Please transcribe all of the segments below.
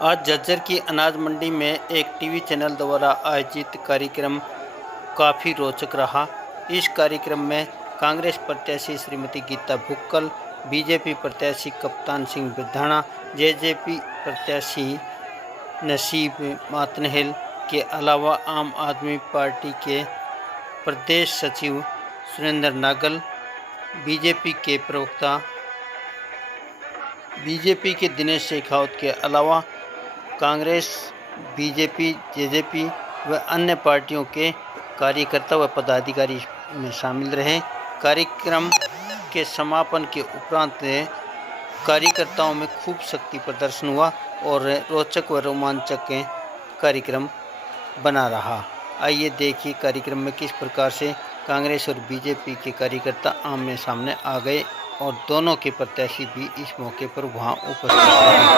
आज झज्जर की अनाज मंडी में एक टीवी चैनल द्वारा आयोजित कार्यक्रम काफ़ी रोचक रहा। इस कार्यक्रम में कांग्रेस प्रत्याशी श्रीमती गीता भुक्कल, बीजेपी प्रत्याशी कप्तान सिंह बिरधाना, जेजेपी प्रत्याशी नसीब मातनहेल के अलावा आम आदमी पार्टी के प्रदेश सचिव सुरेंद्र नागल, बीजेपी के प्रवक्ता बीजेपी के दिनेश शेखावत के अलावा कांग्रेस, बीजेपी, जेजेपी व अन्य पार्टियों के कार्यकर्ता व पदाधिकारी में शामिल रहे। कार्यक्रम के समापन के उपरांत कार्यकर्ताओं में खूब शक्ति प्रदर्शन हुआ और रोचक व रोमांचक कार्यक्रम बना रहा। आइए देखिए कार्यक्रम में किस प्रकार से कांग्रेस और बीजेपी के कार्यकर्ता आमने सामने आ गए और दोनों के प्रत्याशी भी इस मौके पर वहां उपस्थित रहे।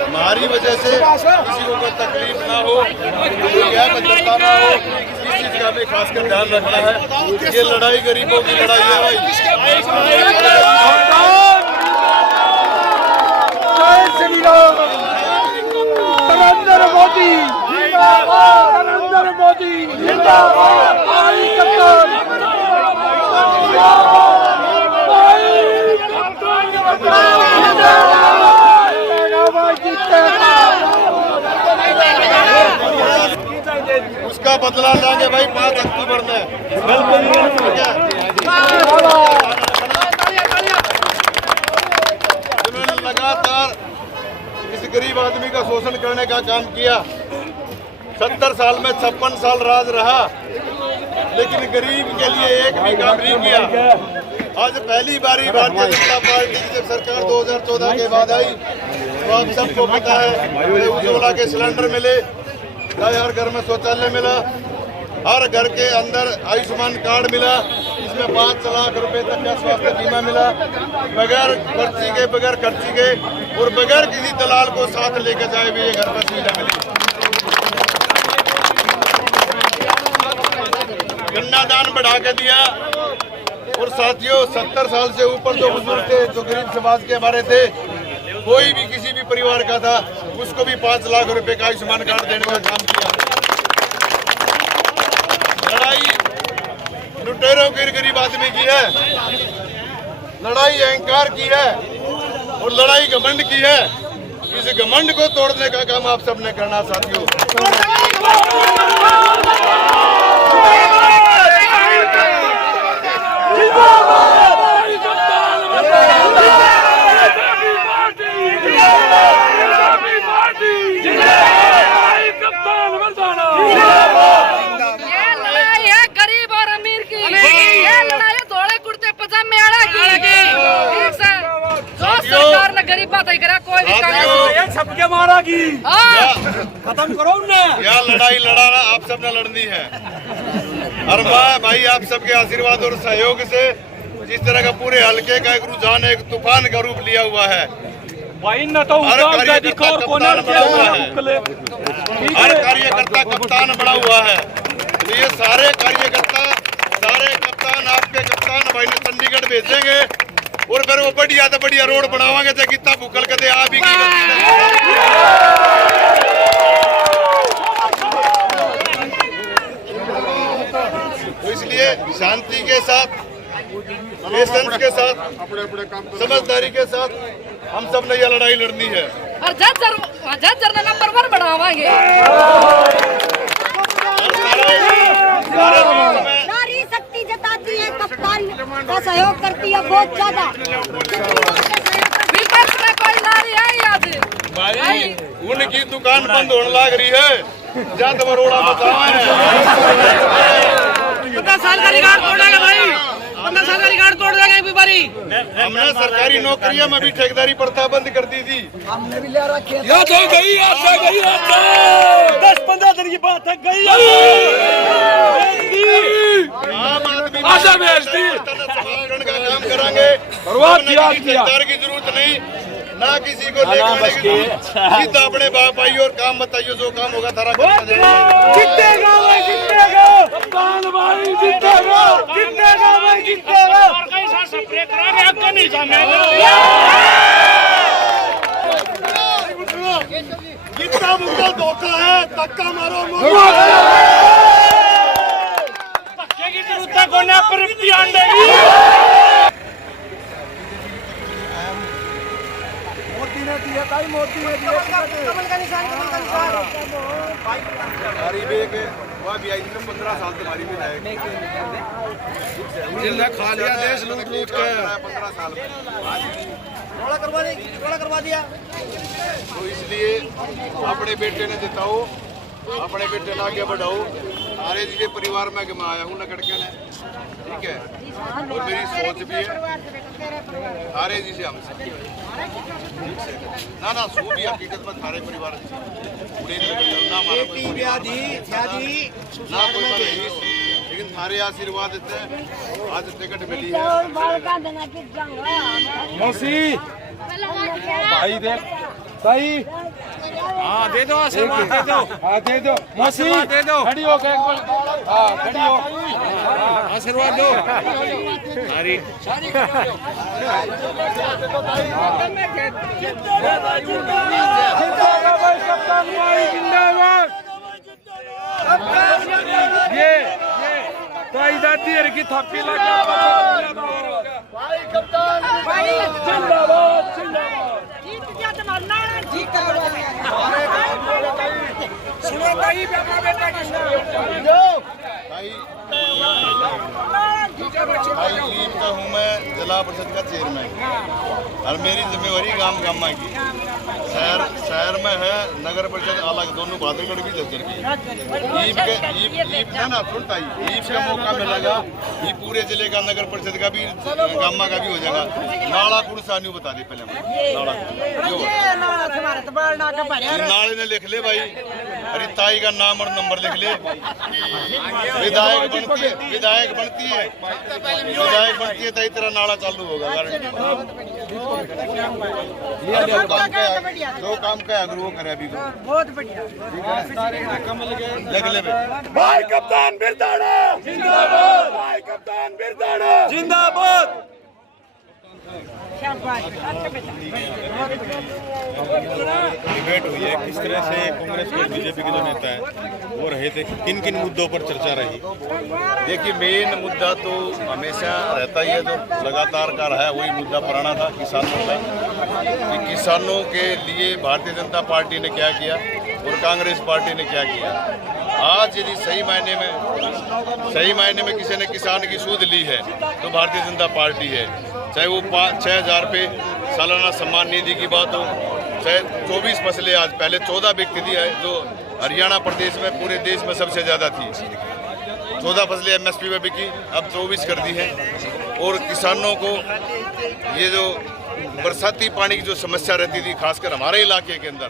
हमारी वजह से किसी को कोई तकलीफ ना हो, क्या बदलता ना हो, इस चीज का हमें खासकर ध्यान रखना है। ये लड़ाई गरीबों की लड़ाई है भाई। नरेंद्र मोदी जिंदाबाद, नरेंद्र मोदी जिंदाबाद, भाई कप्तान उसका बदला लेंगे भाई 5 अक्टूबर में। उन्होंने लगातार इस गरीब आदमी का शोषण करने का काम किया। 70 साल में 56 साल राज रहा, लेकिन गरीब के लिए एक भी काम नहीं किया। आज पहली बारी भारतीय जनता पार्टी की जब सरकार 2014 के बाद आई तो आप सबको पता है उज्ज्वला के सिलेंडर मिले, हर घर में शौचालय मिला, हर घर के अंदर आयुष्मान कार्ड मिला, इसमें 5 लाख रुपए तक का स्वास्थ्य बीमा मिला, बगैर पर्ची के, बगैर खर्ची के और बगैर किसी दलाल को साथ लेकर जाए भी ये घर पर सुविधा मिली। कन्यादान बढ़ा के दिया और साथियों 70 साल से ऊपर जो बुजुर्ग थे, जो गरीब समाज के हमारे थे, कोई भी किसी भी परिवार का था, उसको भी 5 लाख रुपए का आयुष्मान कार्ड देने का काम किया। लड़ाई लुटेरों के गरीब आदमी की है, लड़ाई अहंकार की है और लड़ाई घमंड की है। इस घमंड को तोड़ने का काम आप सबने करना साथियों। सबके मारा की खत्म करो ना। यह लड़ाई लड़ाना आप सब ने लड़नी है। और भाई आप सबके आशीर्वाद और सहयोग से जिस तरह का पूरे हल्के का एक रुझान, एक तूफान का रूप लिया हुआ है। हर कार्यकर्ता कप्तान बना हुआ है, हर कार्यकर्ता कप्तान बना हुआ है। तो ये सारे कार्यकर्ता, सारे कप्तान आपके कप्तान भाई ने चंडीगढ़ भेजेंगे और फिर वो बढ़िया तो बढ़िया रोड बनावांगे। जो गीता भुक्कल कहते आप ही तो इसलिए शांति के साथ, पेशेंस के साथ, समझदारी के साथ हम सब ने यह लड़ाई लड़नी है। और जज ने नंबर 1 बढ़ा बनावांगे। नारी शक्ति जताती है, कप्तान का सहयोग करती है बहुत ज्यादा। विपक्ष में कोई नारी है आज? भाई उनकी दुकान बंद होने लग रही है, जद बरोड़ा बताओ 15 साल का रिकॉर्ड तोड़ देंगे भाई, 15 साल का रिकॉर्ड तोड़ देंगे इस बारी। हमने सरकारी नौकरियां में भी ठेकेदारी प्रथा बंद कर दी थी। याद हो गई, याद हो गई, 10-15 दिन की बात है, गई आम आदमी आशा बेचती समाजकरण का काम करांगे। बर्बाद किया ठेकेदार की जरूरत नहीं, ना किसी को लेकर सीधा अपने बाप आई और काम बताइए, जो काम होगा थारा जीतेगा भाई, जीतेगा कप्तान भाई, जीतेगा, जीतेगा भाई, जीतेगा। और कहीं सा स्प्रे करांगे, आपको नहीं जानेगा। कितना मुद्दा धोखा है, धक्का मारो धक्के की जरूरत है, कोने पर ध्यान देगी। भी आई थी 15 साल तुम्हारी भी जिला खा लिया देश लूट लूट के 15 साल में, करवा दिया। तो इसलिए अपने बेटे ने जिताओ, अपने बेटे ने आगे बढ़ाओ। आर्य जी के परिवार में मैं आया हूँ नकड़के ने, ठीक है, और मेरी सोच भी है आर्य जी से हमसे ना सू भी हकीकत में थारे परिवार ना कोई रहीस, लेकिन थारे आशीर्वाद देते आज टिकट मिली है। मौसी भाई दे भाई, हाँ दे दो आशीर्वाद, दे दो, हाँ दे दो मौसी, दे दो, खड़ी हो गए, हाँ खड़ी हो, आशीर्वाद दो। अरे ये भाई दादी की थप्पी लगा भाई, कप्तान भाई जिंदाबाद, जिंदाबाद। सुनो भाई, बेटा की भाई लीड का हूँ मैं, जिला परिषद का चेयरमैन, और मेरी जिम्मेवारी गांव गामा की। शहर में है नगर परिषद अलग, दोनों बहादुरगढ़ भी दफ्तर की। ईब का ना सुनता ही ईब का मौका मिलेगा, ये पूरे जिले का नगर परिषद का भी गामा का भी हो जाएगा। नाला कुड़ सान्यू बता दे पहले, नाले ने लिख ले भाई, अरे ताई का नाम और नंबर लिख ले। विधायक बनती है तो तेरा नाला चालू होगा। दो काम का अग्रह करे अभी बहुत बढ़िया। लिख ले भाई कप्तान बिरदाड़ा जिंदाबाद, भाई कप्तान बिरदाड़ा जिंदाबाद। डिबेट हुई है, किस तरह से कांग्रेस और बीजेपी के जो नेता हैं वो रहे थे, किन किन मुद्दों पर चर्चा रही? देखिए, मेन मुद्दा तो हमेशा रहता ही है, जो लगातार का रहा है, वही मुद्दा पुराना था किसानों का, कि किसानों के लिए भारतीय जनता पार्टी ने क्या किया और कांग्रेस पार्टी ने क्या किया। आज यदि सही मायने में किसी ने किसान की सूद ली है तो भारतीय जनता पार्टी है, चाहे वो 6,000 पे सालाना सम्मान निधि की बात हो, चाहे 24 फसलें आज पहले 14 बिकती थी, जो हरियाणा प्रदेश में पूरे देश में सबसे ज़्यादा थी। 14 फसलें MSP में बिकी, अब 24 कर दी है। और किसानों को ये जो बरसाती पानी की जो समस्या रहती थी, खासकर हमारे इलाके के अंदर,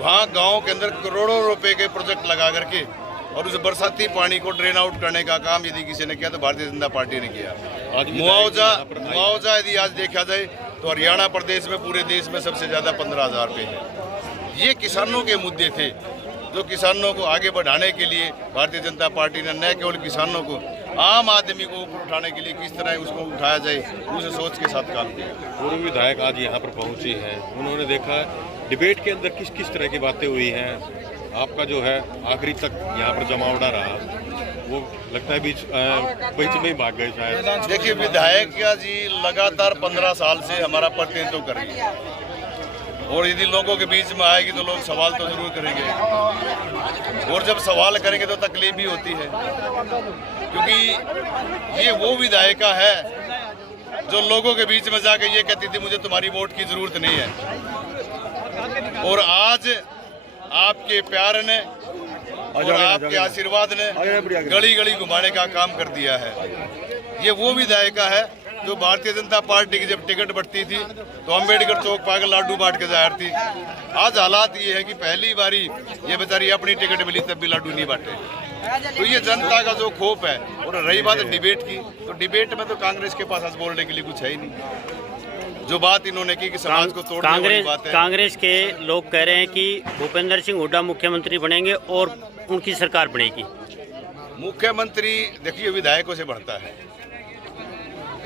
वहाँ गांव के अंदर करोड़ों रुपए के प्रोजेक्ट लगा करके और उस बरसाती पानी को ड्रेन आउट करने का काम यदि किसी ने किया तो भारतीय जनता पार्टी ने किया। मुआवजा यदि आज देखा जाए तो हरियाणा प्रदेश में पूरे देश में सबसे ज़्यादा 15,000 रुपये है। ये किसानों के मुद्दे थे, जो किसानों को आगे बढ़ाने के लिए भारतीय जनता पार्टी ने न केवल किसानों को, आम आदमी को ऊपर उठाने के लिए किस तरह उसको उठाया जाए, उस सोच के साथ काम किया। पूर्व विधायक आज यहाँ पर पहुँची है, उन्होंने देखा डिबेट के अंदर किस किस तरह की बातें हुई हैं। आपका जो है आखिरी तक यहाँ पर जमावड़ा रहा, वो लगता है बीच में ही भाग गए शायद। देखिए, विधायक जी लगातार 15 साल से हमारा प्रतिनिधित्व कर रही है और यदि लोगों के बीच में आएगी तो लोग सवाल तो जरूर करेंगे, और जब सवाल करेंगे तो तकलीफ भी होती है, क्योंकि ये वो विधायिका है जो लोगों के बीच में जाकर ये कहती थी मुझे तुम्हारी वोट की जरूरत नहीं है, और आज आपके प्यार ने और आपके आशीर्वाद ने गली गली घुमाने का काम कर दिया है। ये वो विधायिका है जो भारतीय जनता पार्टी की जब टिकट बढ़ती थी तो अंबेडकर चौक पाकर लाडू बांट के जाहिर थी। आज हालात ये है कि पहली बारी ये बेचारी अपनी टिकट मिली तब भी लाडू नहीं बांटे। तो ये जनता का जो खोप है। और रही बात डिबेट की, तो डिबेट में तो कांग्रेस के पास आज बोलने के लिए कुछ है ही नहीं। जो बात इन्होंने की कि समाज को तोड़ने वाली बात है। कांग्रेस के लोग कह रहे हैं कि भूपेंद्र सिंह हुड्डा मुख्यमंत्री बनेंगे और उनकी सरकार बनेगी। मुख्यमंत्री देखिए विधायकों से बढ़ता है,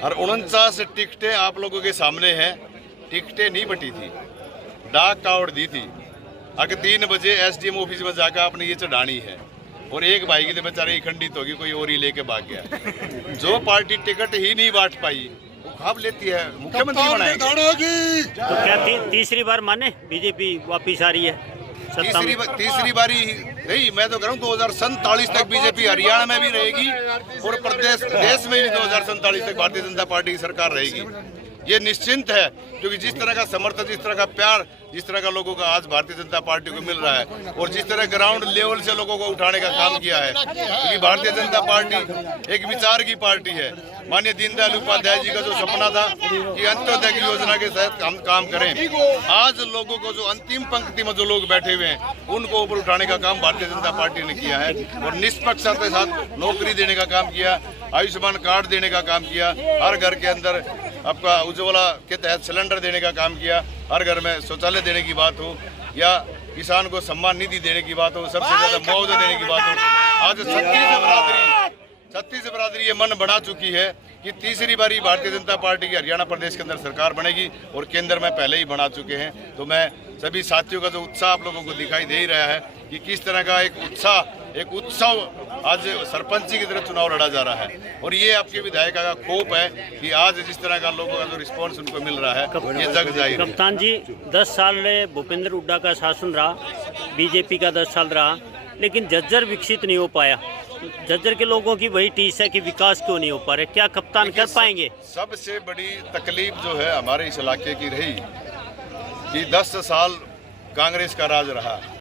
और 49 टिकटें आप लोगों के सामने हैं। टिकटें नहीं बटी थी, डाक कावड़ दी थी। अगर 3 बजे एसडीएम ऑफिस में जाकर आपने ये चढ़ानी है, और एक भाई की तो बेचारे खंडित होगी, कोई और ही लेके भाग गया। जो पार्टी टिकट ही नहीं बांट पाई वो खाब लेती है मुख्यमंत्री बनाएगी। तो क्या तीसरी बार माने बीजेपी वापिस आ रही है? तीसरी बारी नहीं, मैं तो कह रहा हूँ 2047 तक बीजेपी हरियाणा में भी रहेगी और प्रदेश देश में भी 2047 तक भारतीय जनता पार्टी की सरकार रहेगी। ये निश्चिंत है, क्योंकि जिस तरह का समर्थन, जिस तरह का प्यार, जिस तरह का लोगों का आज भारतीय जनता पार्टी को मिल रहा है, और जिस तरह ग्राउंड लेवल से लोगों को उठाने का काम किया है, क्योंकि भारतीय जनता पार्टी एक विचार की पार्टी है। माननीय दीनदयाल उपाध्याय जी का जो सपना था कि अंत्योदय की योजना के तहत हम काम करें, आज लोगों को जो अंतिम पंक्ति में जो लोग बैठे हुए हैं उनको ऊपर उठाने का काम भारतीय जनता पार्टी ने किया है, और निष्पक्षता के साथ नौकरी देने का काम किया, आयुष्मान कार्ड देने का काम किया, हर घर के अंदर आपका उज्ज्वला के तहत सिलेंडर देने का काम किया, हर घर में शौचालय देने की बात हो या किसान को सम्मान निधि देने की बात हो, सबसे ज्यादा मुआवजा देने की बात हो। आज छत्तीस बरादरी ये मन बना चुकी है कि तीसरी बारी भारतीय जनता पार्टी की हरियाणा प्रदेश के अंदर सरकार बनेगी, और केंद्र में पहले ही बना चुके हैं। तो मैं सभी साथियों का जो उत्साह आप लोगों को दिखाई दे ही रहा है कि किस तरह का एक उत्सव आज सरपंची की तरह चुनाव लड़ा जा रहा है, और ये आपके विधायक का खोप है कि आज जिस तरह का लोगों का जो रिस्पॉन्स उनको मिल रहा है ये जग जाहिर है। कप्तान जी, 10 साल भूपेंद्र हुड्डा का शासन रहा, बीजेपी का 10 साल रहा, लेकिन झज्जर विकसित नहीं हो पाया। झज्जर के लोगों की वही टीस है कि विकास क्यों नहीं हो पा रहे, क्या कप्तान कर पाएंगे? सबसे बड़ी तकलीफ जो है हमारे इस इलाके की रही कि 10 साल कांग्रेस का राज रहा।